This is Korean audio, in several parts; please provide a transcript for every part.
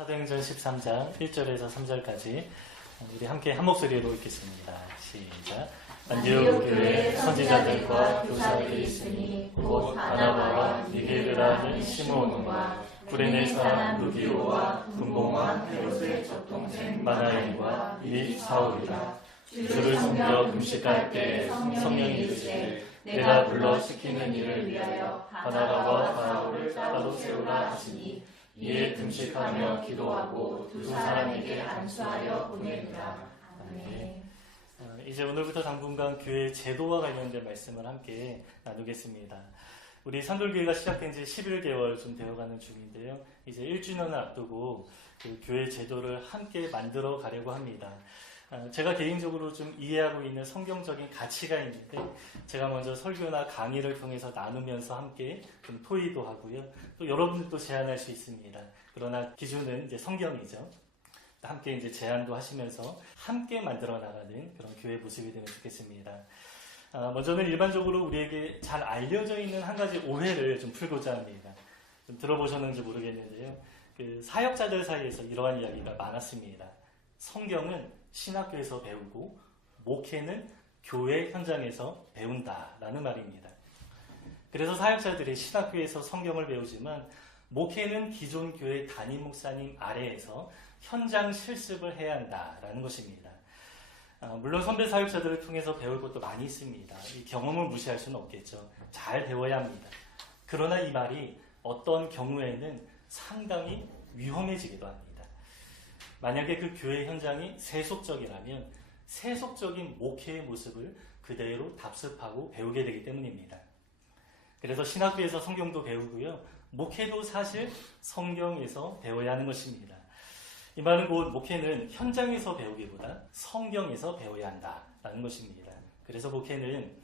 사도행전 13장 1절에서 3절까지 우리 함께 한 목소리로 읽겠습니다. 시작. 안디옥 교회에 선지자들과 교사들이 있으니 곧 바나바와 니게르라는 시몬과 구레네 사람 루디오와 분봉왕 헤롯의 젖동생 마나엘과 이 사울이라. 주를 섬겨 금식할 때에 성령이 이르시되 내가 불러 시키는 일을 위하여 바나바와 바울을 따로 세우라 하시니 이에 금식하며 기도하고 두 사람에게 안수하여 보내니라. 아멘. 이제 오늘부터 당분간 교회 제도와 관련된 말씀을 함께 나누겠습니다. 우리 산돌교회가 시작된 지 11개월 좀 되어가는 중인데요. 이제 1주년을 앞두고 그 교회 제도를 함께 만들어 가려고 합니다. 제가 개인적으로 좀 이해하고 있는 성경적인 가치가 있는데 제가 먼저 설교나 강의를 통해서 나누면서 함께 좀 토의도 하고요. 또 여러분들도 제안할 수 있습니다. 그러나 기준은 이제 성경이죠. 함께 이제 제안도 하시면서 함께 만들어 나가는 그런 교회 모습이 되면 좋겠습니다. 먼저는 일반적으로 우리에게 잘 알려져 있는 한 가지 오해를 좀 풀고자 합니다. 좀 들어보셨는지 모르겠는데요. 그 사역자들 사이에서 이러한 이야기가 많았습니다. 성경은 신학교에서 배우고 목회는 교회 현장에서 배운다라는 말입니다. 그래서 사역자들이 신학교에서 성경을 배우지만 목회는 기존 교회 담임 목사님 아래에서 현장 실습을 해야 한다라는 것입니다. 물론 선배 사역자들을 통해서 배울 것도 많이 있습니다. 이 경험을 무시할 수는 없겠죠. 잘 배워야 합니다. 그러나 이 말이 어떤 경우에는 상당히 위험해지기도 합니다. 만약에 그 교회 현장이 세속적이라면 세속적인 목회의 모습을 그대로 답습하고 배우게 되기 때문입니다. 그래서 신학교에서 성경도 배우고요. 목회도 사실 성경에서 배워야 하는 것입니다. 이 말은 곧 목회는 현장에서 배우기보다 성경에서 배워야 한다라는 것입니다. 그래서 목회는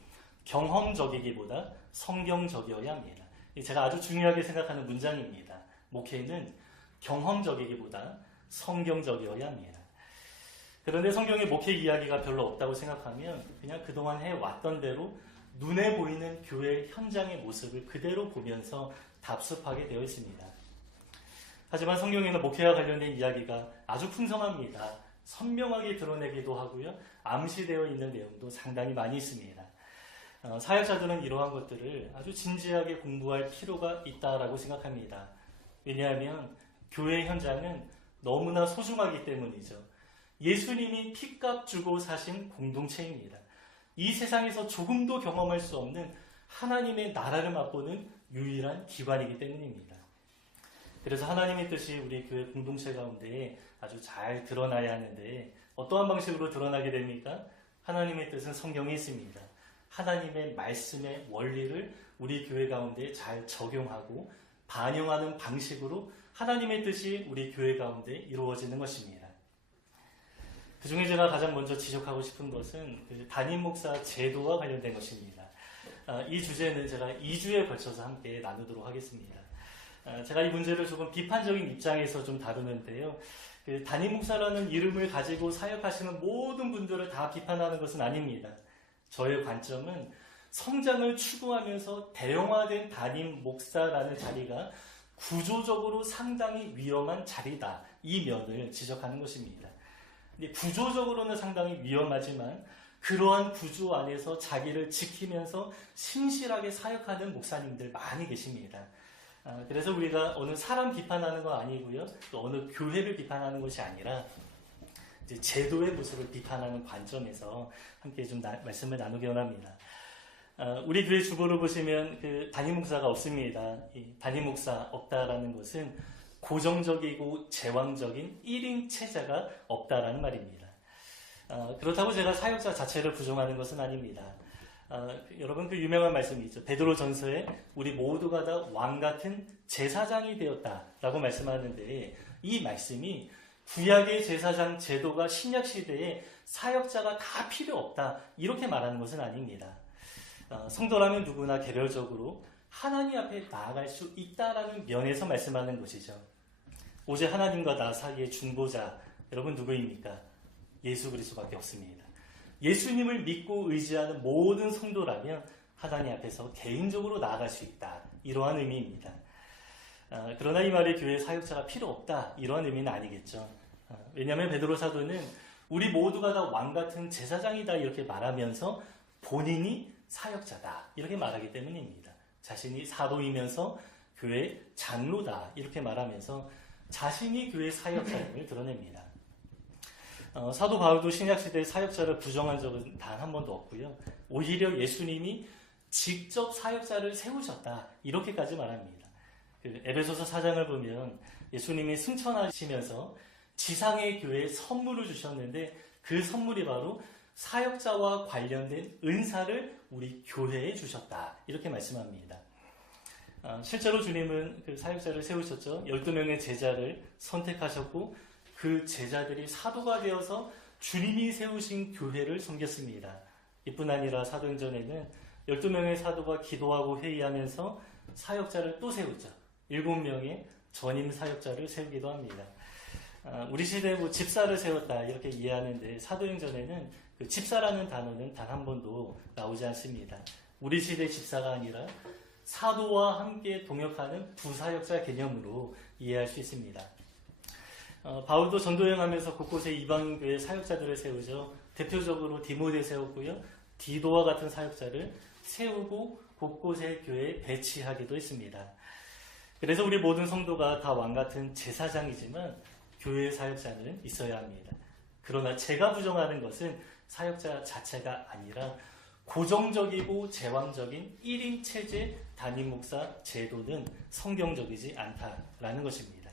경험적이기보다 성경적이어야 합니다. 제가 아주 중요하게 생각하는 문장입니다. 목회는 경험적이기보다 성경적이어야 합니다. 그런데 성경에 목회 이야기가 별로 없다고 생각하면 그냥 그동안 해왔던 대로 눈에 보이는 교회 현장의 모습을 그대로 보면서 답습하게 되어 있습니다. 하지만 성경에는 목회와 관련된 이야기가 아주 풍성합니다. 선명하게 드러내기도 하고요. 암시되어 있는 내용도 상당히 많이 있습니다. 사역자들은 이러한 것들을 아주 진지하게 공부할 필요가 있다라고 생각합니다. 왜냐하면 교회 현장은 너무나 소중하기 때문이죠. 예수님이 피값 주고 사신 공동체입니다. 이 세상에서 조금도 경험할 수 없는 하나님의 나라를 맛보는 유일한 기관이기 때문입니다. 그래서 하나님의 뜻이 우리 교회 공동체 가운데 아주 잘 드러나야 하는데 어떠한 방식으로 드러나게 됩니까? 하나님의 뜻은 성경에 있습니다. 하나님의 말씀의 원리를 우리 교회 가운데 잘 적용하고 반영하는 방식으로 하나님의 뜻이 우리 교회 가운데 이루어지는 것입니다. 그 중에 제가 가장 먼저 지적하고 싶은 것은 그 담임 목사 제도와 관련된 것입니다. 이 주제는 제가 2주에 걸쳐서 함께 나누도록 하겠습니다. 제가 이 문제를 조금 비판적인 입장에서 좀 다루는데요. 그 담임 목사라는 이름을 가지고 사역하시는 모든 분들을 다 비판하는 것은 아닙니다. 저의 관점은 성장을 추구하면서 대형화된 담임 목사라는 자리가 구조적으로 상당히 위험한 자리다. 이 면을 지적하는 것입니다. 근데 구조적으로는 상당히 위험하지만 그러한 구조 안에서 자기를 지키면서 신실하게 사역하는 목사님들 많이 계십니다. 그래서 우리가 어느 사람 비판하는 거 아니고요. 또 어느 교회를 비판하는 것이 아니라 이제 제도의 모습을 비판하는 관점에서 함께 좀 말씀을 나누기 원합니다. 우리 교회 주보를 보시면 그 담임 목사가 없습니다. 이 담임 목사 없다라는 것은 고정적이고 제왕적인 1인 체제가 없다라는 말입니다. 그렇다고 제가 사역자 자체를 부정하는 것은 아닙니다. 여러분 그 유명한 말씀이 있죠. 베드로전서에 우리 모두가 다 왕 같은 제사장이 되었다라고 말씀하는데 이 말씀이 구약의 제사장 제도가 신약 시대에 사역자가 다 필요 없다 이렇게 말하는 것은 아닙니다. 성도라면 누구나 개별적으로 하나님 앞에 나아갈 수 있다라는 면에서 말씀하는 것이죠. 오직 하나님과 나 사이의 중보자 여러분 누구입니까? 예수 그리스도밖에 없습니다. 예수님을 믿고 의지하는 모든 성도라면 하나님 앞에서 개인적으로 나아갈 수 있다. 이러한 의미입니다. 그러나 이 말이 교회 사역자가 필요 없다 이런 의미는 아니겠죠. 왜냐하면 베드로 사도는 우리 모두가 다 왕같은 제사장이다 이렇게 말하면서 본인이 사역자다 이렇게 말하기 때문입니다. 자신이 사도이면서 교회 장로다 이렇게 말하면서 자신이 교회 사역자임을 드러냅니다. 사도 바울도 신약시대의 사역자를 부정한 적은 단 한 번도 없고요. 오히려 예수님이 직접 사역자를 세우셨다 이렇게까지 말합니다. 에베소서 4장을 보면 예수님이 승천하시면서 지상의 교회에 선물을 주셨는데 그 선물이 바로 사역자와 관련된 은사를 우리 교회에 주셨다 이렇게 말씀합니다. 실제로 주님은 그 사역자를 세우셨죠. 12명의 제자를 선택하셨고 그 제자들이 사도가 되어서 주님이 세우신 교회를 섬겼습니다. 이뿐 아니라 사도행전에는 12명의 사도가 기도하고 회의하면서 사역자를 또 세우죠. 7명의 전임 사역자를 세우기도 합니다. 우리 시대에 집사를 세웠다 이렇게 이해하는데 사도행전에는 그 집사라는 단어는 단 한 번도 나오지 않습니다. 우리 시대 집사가 아니라 사도와 함께 동역하는 부사역자 개념으로 이해할 수 있습니다. 바울도 전도여행하면서 곳곳에 이방교회 사역자들을 세우죠. 대표적으로 디모데 세웠고요. 디도와 같은 사역자를 세우고 곳곳에 교회에 배치하기도 했습니다. 그래서 우리 모든 성도가 다 왕같은 제사장이지만 교회 사역자는 있어야 합니다. 그러나 제가 부정하는 것은 사역자 자체가 아니라 고정적이고 제왕적인 1인 체제 담임 목사 제도는 성경적이지 않다라는 것입니다.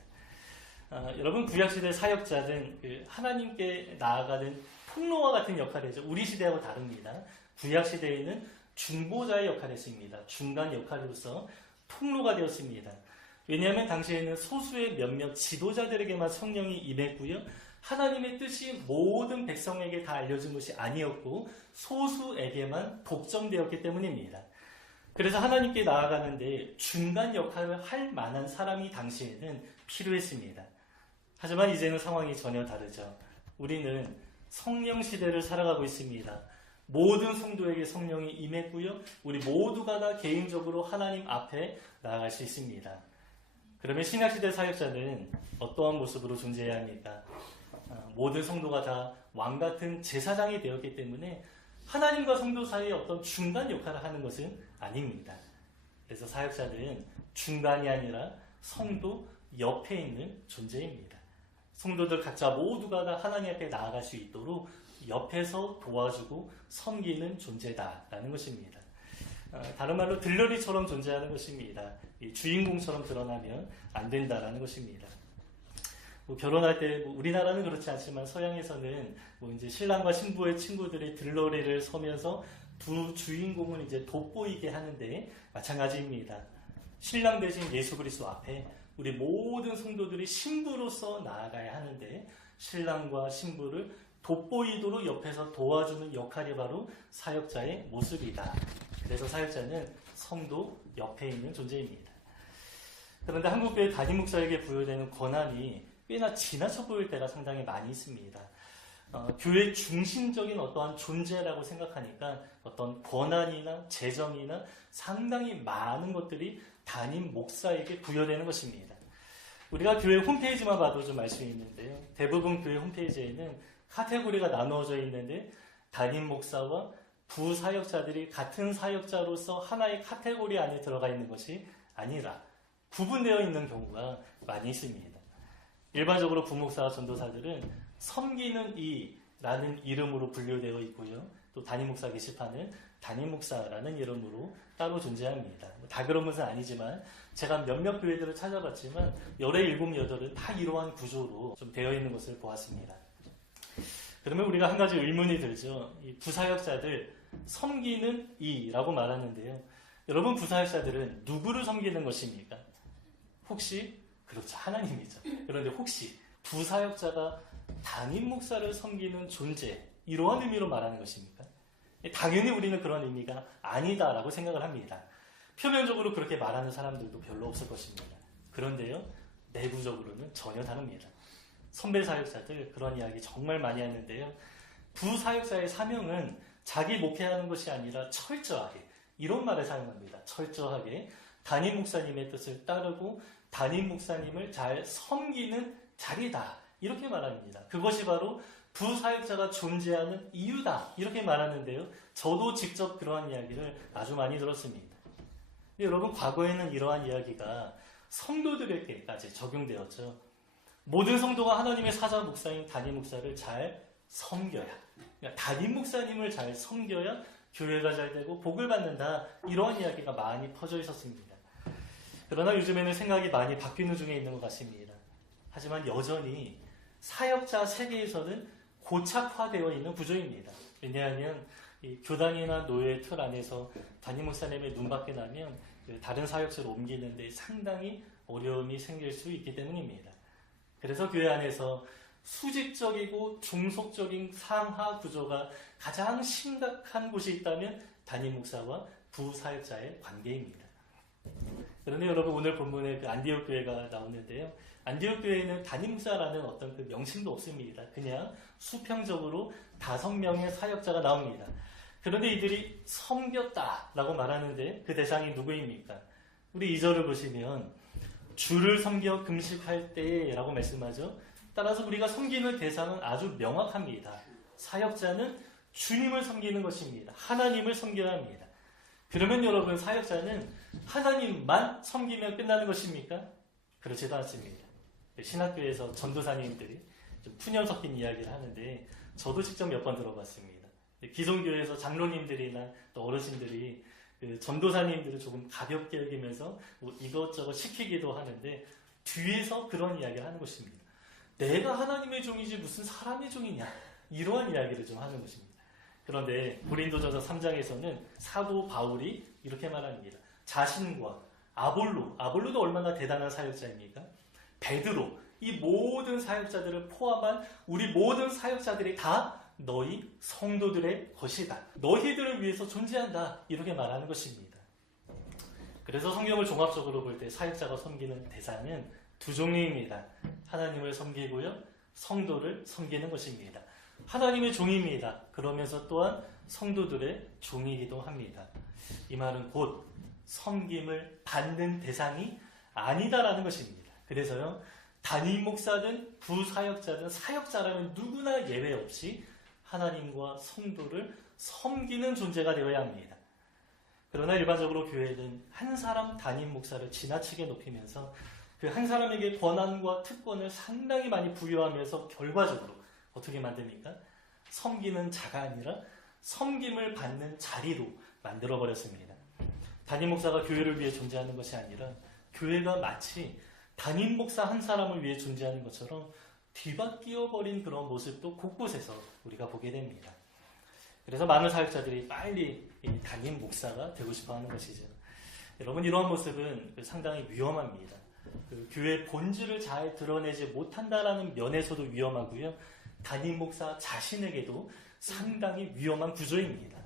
여러분 구약시대 사역자는 하나님께 나아가는 통로와 같은 역할을 했죠. 우리 시대하고 다릅니다. 구약시대에는 중보자의 역할을 했습니다. 중간 역할로서 통로가 되었습니다. 왜냐하면 당시에는 소수의 몇몇 지도자들에게만 성령이 임했고요. 하나님의 뜻이 모든 백성에게 다 알려진 것이 아니었고 소수에게만 독점되었기 때문입니다. 그래서 하나님께 나아가는데 중간 역할을 할 만한 사람이 당시에는 필요했습니다. 하지만 이제는 상황이 전혀 다르죠. 우리는 성령 시대를 살아가고 있습니다. 모든 성도에게 성령이 임했고요. 우리 모두가 다 개인적으로 하나님 앞에 나아갈 수 있습니다. 그러면 신약시대 사역자는 어떠한 모습으로 존재해야 합니까? 모든 성도가 다 왕같은 제사장이 되었기 때문에 하나님과 성도 사이에 어떤 중간 역할을 하는 것은 아닙니다. 그래서 사역자들은 중간이 아니라 성도 옆에 있는 존재입니다. 성도들 각자 모두가 다 하나님 앞에 나아갈 수 있도록 옆에서 도와주고 섬기는 존재다라는 것입니다. 다른 말로 들러리처럼 존재하는 것입니다. 주인공처럼 드러나면 안 된다라는 것입니다. 결혼할 때 우리나라는 그렇지 않지만 서양에서는 이제 신랑과 신부의 친구들이 들러리를 서면서 두 주인공을 이제 돋보이게 하는데 마찬가지입니다. 신랑 대신 예수 그리스도 앞에 우리 모든 성도들이 신부로서 나아가야 하는데 신랑과 신부를 돋보이도록 옆에서 도와주는 역할이 바로 사역자의 모습이다. 그래서 사역자는 성도 옆에 있는 존재입니다. 그런데 한국교회 담임 목사에게 부여되는 권한이 꽤나 지나쳐 보일 때가 상당히 많이 있습니다. 교회 중심적인 어떠한 존재라고 생각하니까 어떤 권한이나 재정이나 상당히 많은 것들이 담임 목사에게 부여되는 것입니다. 우리가 교회 홈페이지만 봐도 좀 알 수 있는데요. 대부분 교회 홈페이지에는 카테고리가 나누어져 있는데 담임 목사와 부사역자들이 같은 사역자로서 하나의 카테고리 안에 들어가 있는 것이 아니라 구분되어 있는 경우가 많이 있습니다. 일반적으로 부목사와 전도사들은 섬기는 이라는 이름으로 분류되어 있고요. 또 담임 목사 게시판은 담임 목사라는 이름으로 따로 존재합니다. 다 그런 것은 아니지만 제가 몇몇 교회들을 찾아봤지만 열의 7, 8은 다 이러한 구조로 좀 되어 있는 것을 보았습니다. 그러면 우리가 한 가지 의문이 들죠. 이 부사역자들 섬기는 이라고 말하는데요. 여러분 부사역자들은 누구를 섬기는 것입니까? 혹시 그렇죠. 하나님이죠. 그런데 혹시 부사역자가 담임 목사를 섬기는 존재 이러한 의미로 말하는 것입니까? 당연히 우리는 그런 의미가 아니다라고 생각을 합니다. 표면적으로 그렇게 말하는 사람들도 별로 없을 것입니다. 그런데요. 내부적으로는 전혀 다릅니다. 선배 사역자들 그런 이야기 정말 많이 하는데요. 부사역자의 사명은 자기 목회하는 것이 아니라 철저하게 이런 말을 사용합니다. 철저하게 담임 목사님의 뜻을 따르고 담임 목사님을 잘 섬기는 자리다. 이렇게 말합니다. 그것이 바로 부사역자가 존재하는 이유다. 이렇게 말하는데요. 저도 직접 그러한 이야기를 아주 많이 들었습니다. 여러분, 과거에는 이러한 이야기가 성도들에게까지 적용되었죠. 모든 성도가 하나님의 사자 목사인 담임 목사를 잘 섬겨야, 그러니까 담임 목사님을 잘 섬겨야 교회가 잘 되고 복을 받는다. 이러한 이야기가 많이 퍼져 있었습니다. 그러나 요즘에는 생각이 많이 바뀌는 중에 있는 것 같습니다. 하지만 여전히 사역자 세계에서는 고착화되어 있는 구조입니다. 왜냐하면 이 교단이나 노예 틀 안에서 담임 목사님의 눈밖에 나면 다른 사역자로 옮기는데 상당히 어려움이 생길 수 있기 때문입니다. 그래서 교회 안에서 수직적이고 중속적인 상하 구조가 가장 심각한 곳이 있다면 담임 목사와 부사역자의 관계입니다. 그런데 여러분, 오늘 본문에 그 안디옥 교회가 나오는데요. 안디옥 교회에는 담임 목사라는 어떤 그 명칭도 없습니다. 그냥 수평적으로 5명의 사역자가 나옵니다. 그런데 이들이 섬겼다라고 말하는데 그 대상이 누구입니까? 우리 2절을 보시면 주를 섬겨 금식할 때라고 말씀하죠. 따라서 우리가 섬기는 대상은 아주 명확합니다. 사역자는 주님을 섬기는 것입니다. 하나님을 섬겨야 합니다. 그러면 여러분, 사역자는 하나님만 섬기면 끝나는 것입니까? 그렇지도 않습니다. 신학교에서 전도사님들이 좀 푸념 섞인 이야기를 하는데 저도 직접 몇 번 들어봤습니다. 기존교회에서 장로님들이나 또 어르신들이 그 전도사님들을 조금 가볍게 여기면서 뭐 이것저것 시키기도 하는데 뒤에서 그런 이야기를 하는 것입니다. 내가 하나님의 종이지 무슨 사람의 종이냐, 이러한 이야기를 좀 하는 것입니다. 그런데 고린도전서 3장에서는 사도 바울이 이렇게 말합니다. 자신과 아볼로도 얼마나 대단한 사역자입니까? 베드로, 이 모든 사역자들을 포함한 우리 모든 사역자들이 다 너희 성도들의 것이다. 너희들을 위해서 존재한다. 이렇게 말하는 것입니다. 그래서 성경을 종합적으로 볼 때 사역자가 섬기는 대상은 두 종류입니다. 하나님을 섬기고요, 성도를 섬기는 것입니다. 하나님의 종입니다. 그러면서 또한 성도들의 종이기도 합니다. 이 말은 곧 섬김을 받는 대상이 아니다라는 것입니다. 그래서요, 담임 목사든 부사역자든 사역자라면 누구나 예외 없이 하나님과 성도를 섬기는 존재가 되어야 합니다. 그러나 일반적으로 교회는 한 사람 담임 목사를 지나치게 높이면서 그 한 사람에게 권한과 특권을 상당히 많이 부여하면서 결과적으로 어떻게 만듭니까? 섬기는 자가 아니라 섬김을 받는 자리로 만들어버렸습니다. 담임 목사가 교회를 위해 존재하는 것이 아니라 교회가 마치 담임 목사 한 사람을 위해 존재하는 것처럼 뒤바뀌어버린 그런 모습도 곳곳에서 우리가 보게 됩니다. 그래서 많은 사역자들이 빨리 이 담임 목사가 되고 싶어 하는 것이죠. 여러분, 이러한 모습은 상당히 위험합니다. 그 교회의 본질을 잘 드러내지 못한다라는 면에서도 위험하고요. 담임 목사 자신에게도 상당히 위험한 구조입니다.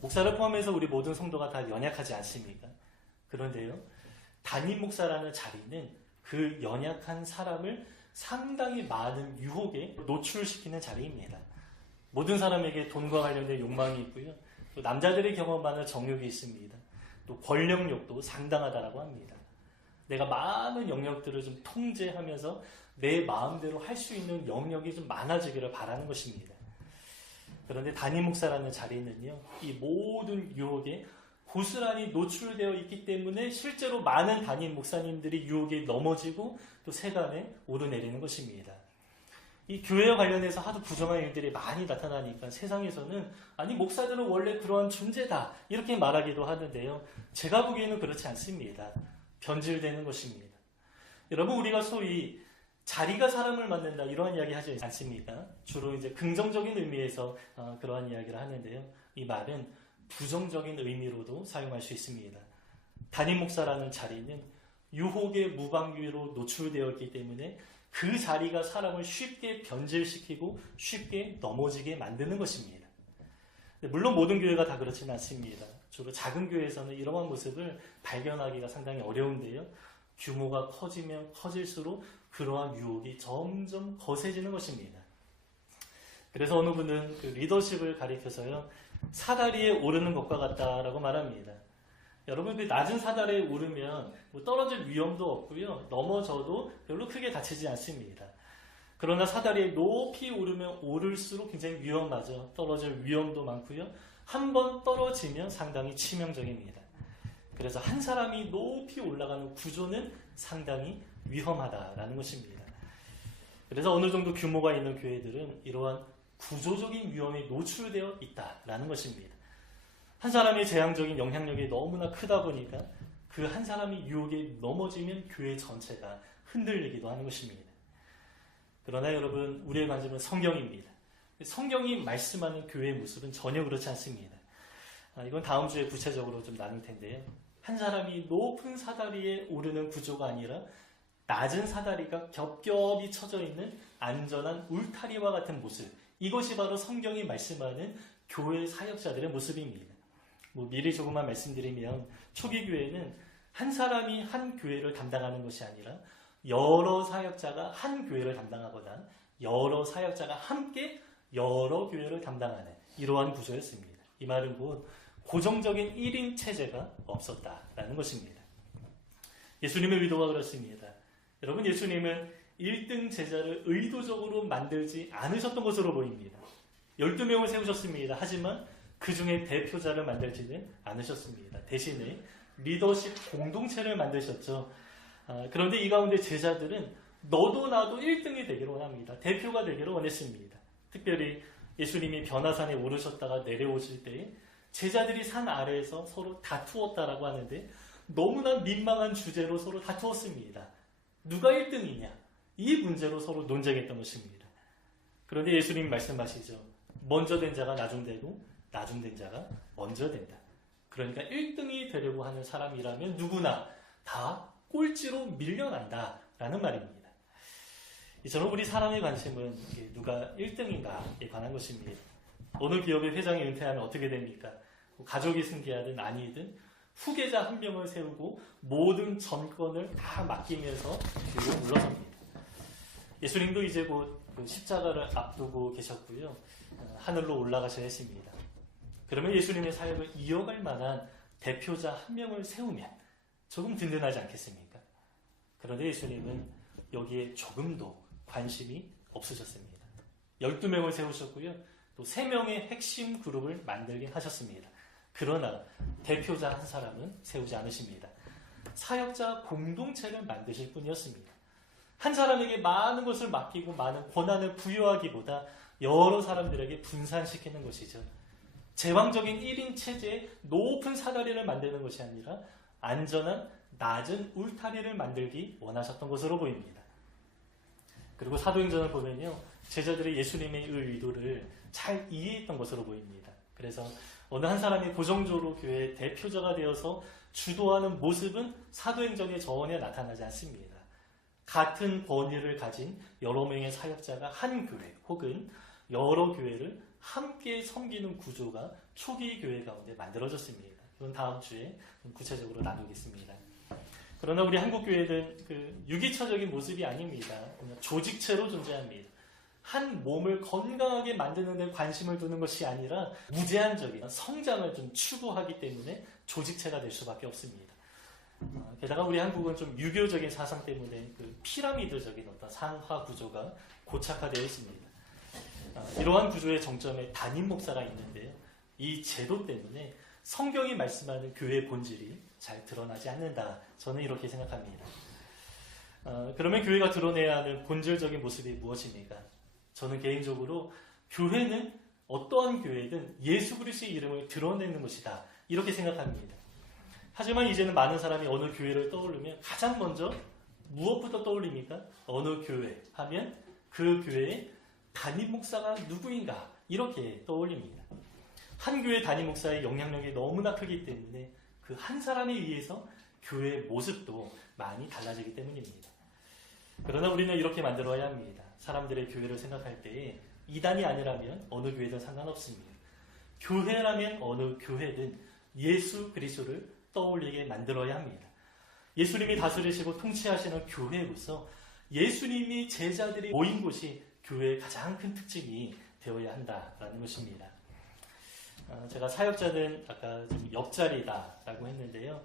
목사를 포함해서 우리 모든 성도가 다 연약하지 않습니까? 그런데요, 담임 목사라는 자리는 그 연약한 사람을 상당히 많은 유혹에 노출시키는 자리입니다. 모든 사람에게 돈과 관련된 욕망이 있고요. 또 남자들이 경험하는 정욕이 있습니다. 또 권력욕도 상당하다라고 합니다. 내가 많은 영역들을 좀 통제하면서 내 마음대로 할 수 있는 영역이 좀 많아지기를 바라는 것입니다. 그런데 담임 목사라는 자리는요, 이 모든 유혹에 고스란히 노출되어 있기 때문에 실제로 많은 담임 목사님들이 유혹에 넘어지고 또 세간에 오르내리는 것입니다. 이 교회와 관련해서 하도 부정한 일들이 많이 나타나니까 세상에서는 아니 목사들은 원래 그러한 존재다 이렇게 말하기도 하는데요. 제가 보기에는 그렇지 않습니다. 변질되는 것입니다. 여러분, 우리가 소위 자리가 사람을 만든다 이러한 이야기 하지 않습니까? 주로 이제 긍정적인 의미에서 그러한 이야기를 하는데요. 이 말은 부정적인 의미로도 사용할 수 있습니다. 담임 목사라는 자리는 유혹의 무방비로 노출되어 있기 때문에 그 자리가 사람을 쉽게 변질시키고 쉽게 넘어지게 만드는 것입니다. 물론 모든 교회가 다 그렇지는 않습니다. 주로 작은 교회에서는 이러한 모습을 발견하기가 상당히 어려운데요. 규모가 커지면 커질수록 그러한 유혹이 점점 거세지는 것입니다. 그래서 어느 분은 그 리더십을 가리켜서요, 사다리에 오르는 것과 같다라고 말합니다. 여러분 그 낮은 사다리에 오르면 뭐 떨어질 위험도 없고요. 넘어져도 별로 크게 다치지 않습니다. 그러나 사다리에 높이 오르면 오를수록 굉장히 위험하죠. 떨어질 위험도 많고요. 한 번 떨어지면 상당히 치명적입니다. 그래서 한 사람이 높이 올라가는 구조는 상당히 위험하다라는 것입니다. 그래서 어느 정도 규모가 있는 교회들은 이러한 구조적인 위험에 노출되어 있다라는 것입니다. 한 사람의 재앙적인 영향력이 너무나 크다 보니까 그 한 사람이 유혹에 넘어지면 교회 전체가 흔들리기도 하는 것입니다. 그러나 여러분, 우리의 관심은 성경입니다. 성경이 말씀하는 교회의 모습은 전혀 그렇지 않습니다. 이건 다음 주에 구체적으로 좀 나눌 텐데요. 한 사람이 높은 사다리에 오르는 구조가 아니라 낮은 사다리가 겹겹이 쳐져 있는 안전한 울타리와 같은 모습, 이것이 바로 성경이 말씀하는 교회 사역자들의 모습입니다. 미리 조금만 말씀드리면 초기 교회는 한 사람이 한 교회를 담당하는 것이 아니라 여러 사역자가 한 교회를 담당하거나 여러 사역자가 함께 여러 교회를 담당하는 이러한 구조였습니다. 이 말은 곧 고정적인 1인 체제가 없었다라는 것입니다. 예수님의 의도가 그렇습니다. 여러분, 예수님은 1등 제자를 의도적으로 만들지 않으셨던 것으로 보입니다. 12명을 세우셨습니다. 하지만 그 중에 대표자를 만들지는 않으셨습니다. 대신에 리더십 공동체를 만드셨죠. 그런데 이 가운데 제자들은 너도 나도 1등이 되기를 원합니다. 대표가 되기를 원했습니다. 특별히 예수님이 변화산에 오르셨다가 내려오실 때 제자들이 산 아래에서 서로 다투었다라고 하는데 너무나 민망한 주제로 서로 다투었습니다. 누가 1등이냐? 이 문제로 서로 논쟁했던 것입니다. 그런데 예수님 말씀하시죠. 먼저 된 자가 나중되고 나중된 자가 먼저 된다. 그러니까 1등이 되려고 하는 사람이라면 누구나 다 꼴찌로 밀려난다라는 말입니다. 이처럼 우리 사람의 관심은 누가 1등인가에 관한 것입니다. 어느 기업의 회장이 은퇴하면 어떻게 됩니까? 가족이 승계하든 아니든 후계자 한 명을 세우고 모든 전권을 다 맡기면서 뒤로 물러섭니다. 예수님도 이제 곧 십자가를 앞두고 계셨고요. 하늘로 올라가셔야 했습니다. 그러면 예수님의 사역을 이어갈 만한 대표자 한 명을 세우면 조금 든든하지 않겠습니까? 그런데 예수님은 여기에 조금도 관심이 없으셨습니다. 12명을 세우셨고요. 또 3명의 핵심 그룹을 만들긴 하셨습니다. 그러나 대표자 한 사람은 세우지 않으십니다. 사역자 공동체를 만드실 뿐이었습니다. 한 사람에게 많은 것을 맡기고 많은 권한을 부여하기보다 여러 사람들에게 분산시키는 것이죠. 제왕적인 1인 체제에 높은 사다리를 만드는 것이 아니라 안전한 낮은 울타리를 만들기 원하셨던 것으로 보입니다. 그리고 사도행전을 보면요. 제자들이 예수님의 의도를 잘 이해했던 것으로 보입니다. 그래서 어느 한 사람이 고정적으로 교회의 대표자가 되어서 주도하는 모습은 사도행전에 전혀 나타나지 않습니다. 같은 권위를 가진 여러 명의 사역자가 한 교회 혹은 여러 교회를 함께 섬기는 구조가 초기 교회 가운데 만들어졌습니다. 이건 다음 주에 구체적으로 나누겠습니다. 그러나 우리 한국 교회는 유기처적인 모습이 아닙니다. 그냥 조직체로 존재합니다. 한 몸을 건강하게 만드는 데 관심을 두는 것이 아니라 무제한적인 성장을 좀 추구하기 때문에 조직체가 될 수밖에 없습니다. 게다가 우리 한국은 좀 유교적인 사상 때문에 피라미드적인 어떤 상하 구조가 고착화되어 있습니다. 이러한 구조의 정점에 담임 목사가 있는데요. 이 제도 때문에 성경이 말씀하는 교회의 본질이 잘 드러나지 않는다. 저는 이렇게 생각합니다. 그러면 교회가 드러내야 하는 본질적인 모습이 무엇입니까? 저는 개인적으로 교회는 어떠한 교회든 예수 그리스도의 이름을 드러내는 것이다. 이렇게 생각합니다. 하지만 이제는 많은 사람이 어느 교회를 떠올리면 가장 먼저 무엇부터 떠올립니까? 어느 교회 하면 그 교회의 담임 목사가 누구인가 이렇게 떠올립니다. 한 교회 담임 목사의 영향력이 너무나 크기 때문에 그 한 사람에 의해서 교회의 모습도 많이 달라지기 때문입니다. 그러나 우리는 이렇게 만들어야 합니다. 사람들의 교회를 생각할 때에 이단이 아니라면 어느 교회든 상관없습니다. 교회라면 어느 교회든 예수 그리스도를 떠올리게 만들어야 합니다. 예수님이 다스리시고 통치하시는 교회로서 예수님이 제자들이 모인 곳이 교회의 가장 큰 특징이 되어야 한다라는 것입니다. 제가 사역자는 아까 좀 옆자리다라고 했는데요.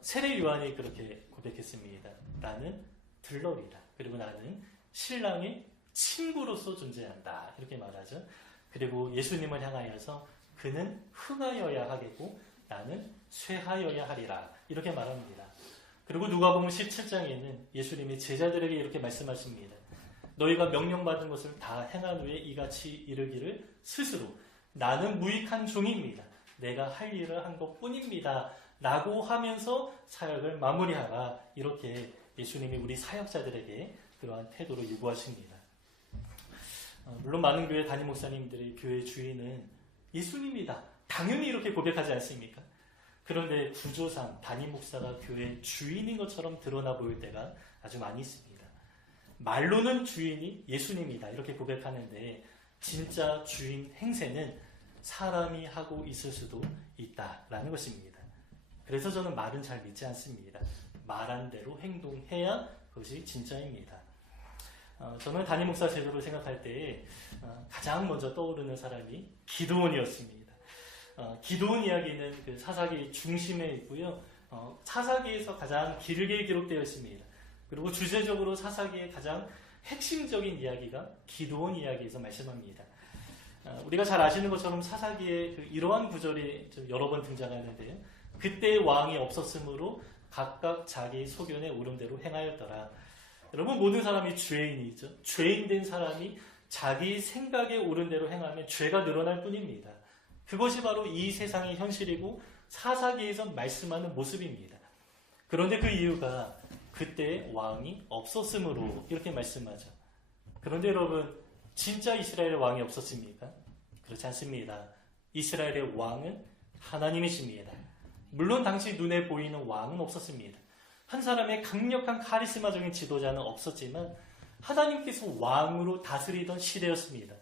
세례 요한이 그렇게 고백했습니다. 나는 들러리다. 그리고 나는 신랑의 친구로서 존재한다. 이렇게 말하죠. 그리고 예수님을 향하여서 그는 흥하여야 하겠고 나는 쇠하여야 하리라. 이렇게 말합니다. 그리고 누가복음 17장에는 예수님이 제자들에게 이렇게 말씀하십니다. 너희가 명령받은 것을 다 행한 후에 이같이 이르기를 스스로 나는 무익한 종입니다. 내가 할 일을 한 것뿐입니다. 라고 하면서 사역을 마무리하라. 이렇게 예수님이 우리 사역자들에게 그러한 태도를 요구하십니다. 물론 많은 교회 담임 목사님들의 교회 주인은 예수님이다. 당연히 이렇게 고백하지 않습니까? 그런데 구조상 담임 목사가 교회 주인인 것처럼 드러나 보일 때가 아주 많이 있습니다. 말로는 주인이 예수님이다. 이렇게 고백하는데 진짜 주인 행세는 사람이 하고 있을 수도 있다라는 것입니다. 그래서 저는 말은 잘 믿지 않습니다. 말한 대로 행동해야 그것이 진짜입니다. 저는 담임 목사 제도를 생각할 때 가장 먼저 떠오르는 사람이 기드온이었습니다. 기드온 이야기는 그 사사기 중심에 있고요. 사사기에서 가장 길게 기록되어 있습니다. 그리고 주제적으로 사사기의 가장 핵심적인 이야기가 기드온 이야기에서 말씀합니다. 우리가 잘 아시는 것처럼 사사기에 이러한 구절이 좀 여러 번 등장하는데요. 그때 왕이 없었으므로 각각 자기 소견에 오른 대로 행하였더라. 여러분 모든 사람이 죄인이죠. 죄인된 사람이 자기 생각에 오른 대로 행하면 죄가 늘어날 뿐입니다. 그것이 바로 이 세상의 현실이고 사사기에서 말씀하는 모습입니다. 그런데 그 이유가 그때 왕이 없었으므로 이렇게 말씀하죠. 그런데 여러분 진짜 이스라엘의 왕이 없었습니까? 그렇지 않습니다. 이스라엘의 왕은 하나님이십니다. 물론 당시 눈에 보이는 왕은 없었습니다. 한 사람의 강력한 카리스마적인 지도자는 없었지만 하나님께서 왕으로 다스리던 시대였습니다.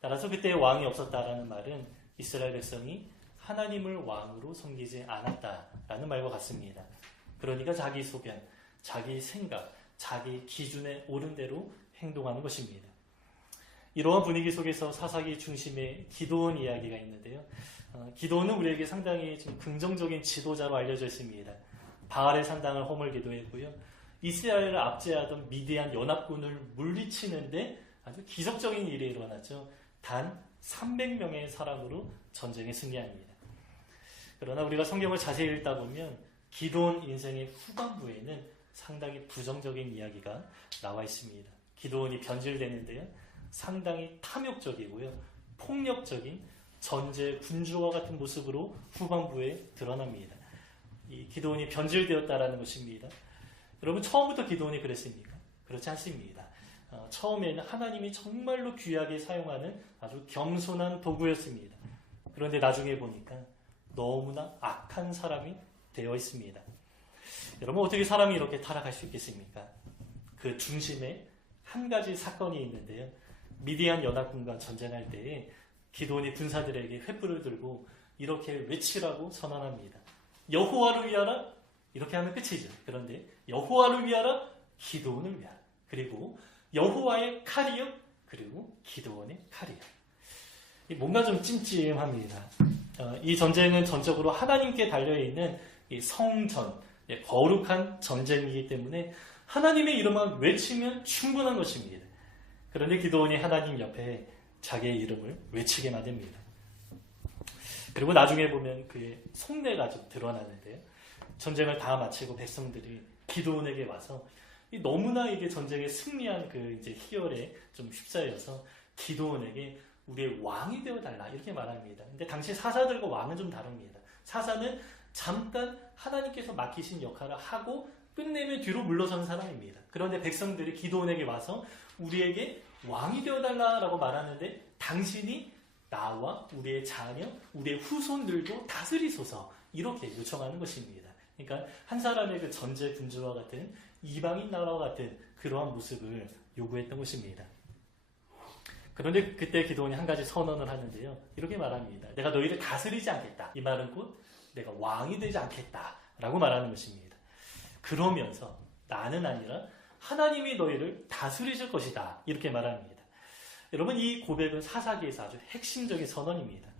따라서 그때 왕이 없었다라는 말은 이스라엘 백성이 하나님을 왕으로 섬기지 않았다라는 말과 같습니다. 그러니까 자기 소견, 자기 생각, 자기 기준에 오른 대로 행동하는 것입니다. 이러한 분위기 속에서 사사기 중심의 기드온 이야기가 있는데요. 기드온은 우리에게 상당히 좀 긍정적인 지도자로 알려져 있습니다. 바알의 산당을 허물기도 했고요. 이스라엘을 압제하던 미디안 연합군을 물리치는데 아주 기적적인 일이 일어났죠. 단 300명의 사람으로 전쟁에 승리합니다. 그러나 우리가 성경을 자세히 읽다 보면 기드온 인생의 후반부에는 상당히 부정적인 이야기가 나와 있습니다. 기드온이 변질되는데요. 상당히 탐욕적이고요. 폭력적인 전제 군주와 같은 모습으로 후반부에 드러납니다. 이 기드온이 변질되었다라는 것입니다. 여러분 처음부터 기드온이 그랬습니까? 그렇지 않습니다. 처음에는 하나님이 정말로 귀하게 사용하는 아주 겸손한 도구였습니다. 그런데 나중에 보니까 너무나 악한 사람이 되어 있습니다. 여러분 어떻게 사람이 이렇게 타락할 수 있겠습니까? 그 중심에 한 가지 사건이 있는데요. 미디안 연합군과 전쟁할 때에 기드온이 군사들에게 횃불을 들고 이렇게 외치라고 선언합니다. 여호와를 위하라. 이렇게 하면 끝이죠. 그런데 여호와를 위하라. 기드온을 위하라. 그리고 여호와의 칼이요. 그리고 기드온의 칼이요. 뭔가 좀 찜찜합니다. 이 전쟁은 전적으로 하나님께 달려있는 이 성전, 거룩한 전쟁이기 때문에 하나님의 이름만 외치면 충분한 것입니다. 그런데 기드온이 하나님 옆에 자기의 이름을 외치게 만듭니다. 그리고 나중에 보면 그의 속내가 좀 드러나는데요. 전쟁을 다 마치고 백성들이 기드온에게 와서 너무나 이게 전쟁에 승리한 그 이제 희열에 좀 휩싸여서 기드온에게 우리의 왕이 되어달라 이렇게 말합니다. 근데 당시 사사들과 왕은 좀 다릅니다. 사사는 잠깐 하나님께서 맡기신 역할을 하고 끝내면 뒤로 물러선 사람입니다. 그런데 백성들이 기드온에게 와서 우리에게 왕이 되어달라라고 말하는데 당신이 나와 우리의 자녀, 우리의 후손들도 다스리소서 이렇게 요청하는 것입니다. 그러니까 한 사람의 그 전제 군주와 같은 이방인 나라와 같은 그러한 모습을 요구했던 것입니다. 그런데 그때 기드온이 한 가지 선언을 하는데요. 이렇게 말합니다. 내가 너희를 다스리지 않겠다. 이 말은 곧 내가 왕이 되지 않겠다라고 말하는 것입니다. 그러면서 나는 아니라 하나님이 너희를 다스리실 것이다. 이렇게 말합니다. 여러분 이 고백은 사사기에서 아주 핵심적인 선언입니다.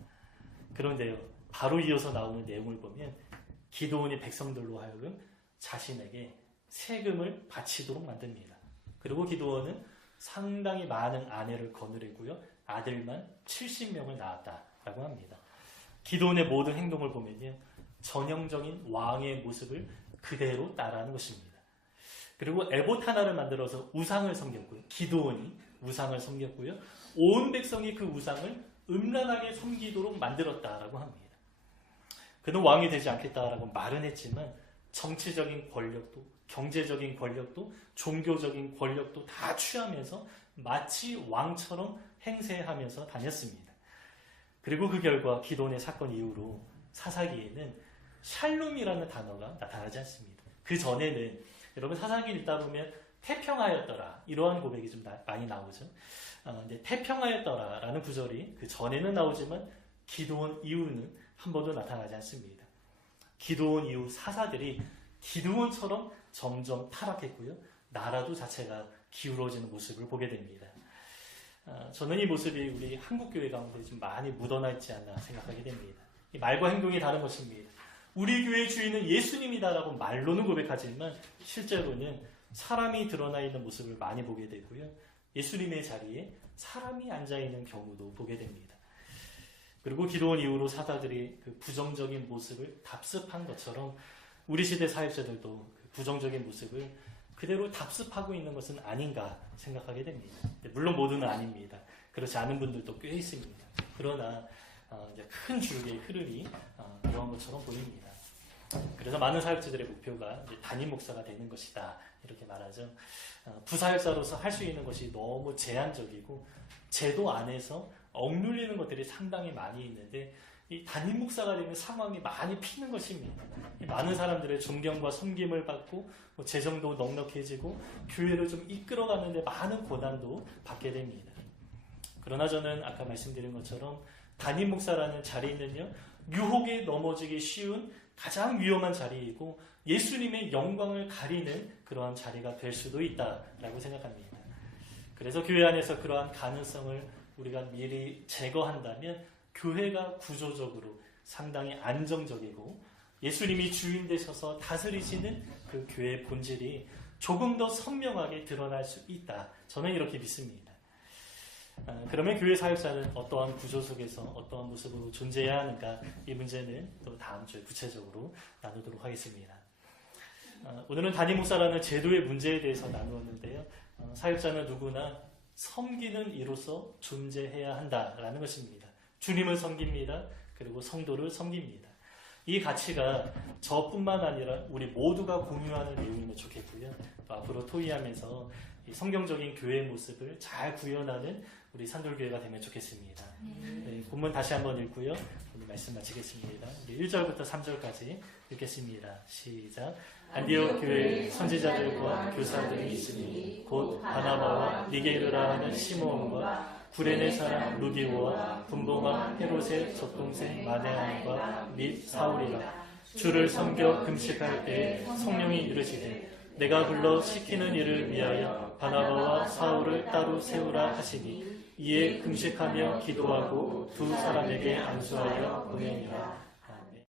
그런데요, 바로 이어서 나오는 내용을 보면 기드온이 백성들로 하여금 자신에게 세금을 바치도록 만듭니다. 그리고 기드온은 상당히 많은 아내를 거느리고요, 아들만 70명을 낳았다라고 합니다. 기드온의 모든 행동을 보면요, 전형적인 왕의 모습을 그대로 따라하는 것입니다. 그리고 에봇 하나를 만들어서 우상을 섬겼고요. 기드온이 우상을 섬겼고요. 온 백성이 그 우상을 음란하게 섬기도록 만들었다라고 합니다. 그는 왕이 되지 않겠다라고 말은 했지만 정치적인 권력도, 경제적인 권력도, 종교적인 권력도 다 취하면서 마치 왕처럼 행세하면서 다녔습니다. 그리고 그 결과 기드온의 사건 이후로 사사기에는 샬롬이라는 단어가 나타나지 않습니다. 그 전에는 여러분 사사기 읽다 보면 태평하였더라 이러한 고백이 좀 많이 나오죠. 근데 태평하였더라라는 구절이 그 전에는 나오지만 기드온 이후는 한 번도 나타나지 않습니다. 기드온 이후 사사들이 기드온처럼 점점 타락했고요, 나라도 자체가 기울어지는 모습을 보게 됩니다. 저는 이 모습이 우리 한국교회 가운데 좀 많이 묻어나 있지 않나 생각하게 됩니다. 이 말과 행동이 다른 것입니다. 우리 교회의 주인은 예수님이다라고 말로는 고백하지만 실제로는 사람이 드러나 있는 모습을 많이 보게 되고요, 예수님의 자리에 사람이 앉아있는 경우도 보게 됩니다. 그리고 기드온 이후로 사사들이 그 부정적인 모습을 답습한 것처럼 우리 시대 사역자들도 그 부정적인 모습을 그대로 답습하고 있는 것은 아닌가 생각하게 됩니다. 물론 모두는 아닙니다. 그렇지 않은 분들도 꽤 있습니다. 그러나 이제 큰 줄기의 흐름이 이러한 것처럼 보입니다. 그래서 많은 사역자들의 목표가 이제 담임 목사가 되는 것이다 이렇게 말하죠. 부사역자로서 할 수 있는 것이 너무 제한적이고 제도 안에서 억눌리는 것들이 상당히 많이 있는데 이 담임 목사가 되면 상황이 많이 피는 것입니다. 많은 사람들의 존경과 섬김을 받고 재정도 넉넉해지고 교회를 좀 이끌어가는데 많은 고난도 받게 됩니다. 그러나 저는 아까 말씀드린 것처럼 담임 목사라는 자리는요, 유혹에 넘어지기 쉬운 가장 위험한 자리이고 예수님의 영광을 가리는 그러한 자리가 될 수도 있다라고 생각합니다. 그래서 교회 안에서 그러한 가능성을 우리가 미리 제거한다면 교회가 구조적으로 상당히 안정적이고 예수님이 주인 되셔서 다스리시는 그 교회의 본질이 조금 더 선명하게 드러날 수 있다. 저는 이렇게 믿습니다. 그러면 교회 사역자는 어떠한 구조 속에서 어떠한 모습으로 존재해야 하는가, 이 문제는 또 다음 주에 구체적으로 나누도록 하겠습니다. 오늘은 담임 목사라는 제도의 문제에 대해서 나누었는데요, 사역자는 누구나 섬기는 이로서 존재해야 한다라는 것입니다. 주님을 섬깁니다. 그리고 성도를 섬깁니다. 이 가치가 저뿐만 아니라 우리 모두가 공유하는 내용이면 좋겠고요, 또 앞으로 토의하면서 이 성경적인 교회의 모습을 잘 구현하는 우리 산돌교회가 되면 좋겠습니다. 네, 본문 다시 한번 읽고요, 오늘 말씀 마치겠습니다. 1절부터 3절까지 읽겠습니다. 시작. 안디옥 교회에 선지자들과 교사들이 있으니 곧 바나바와 니게르라 하는 시므온과 구레네 사람 루디오와 분봉왕 헤롯의 젖동생 마네안과 및 사울이라. 주를 섬겨 금식할 때에 성령이 이르시되 내가 불러 시키는 일을 위하여 바나바와 사울을 따로 세우라 하시니 이에 금식하며 기도하고 두 사람에게 안수하여 보내니라.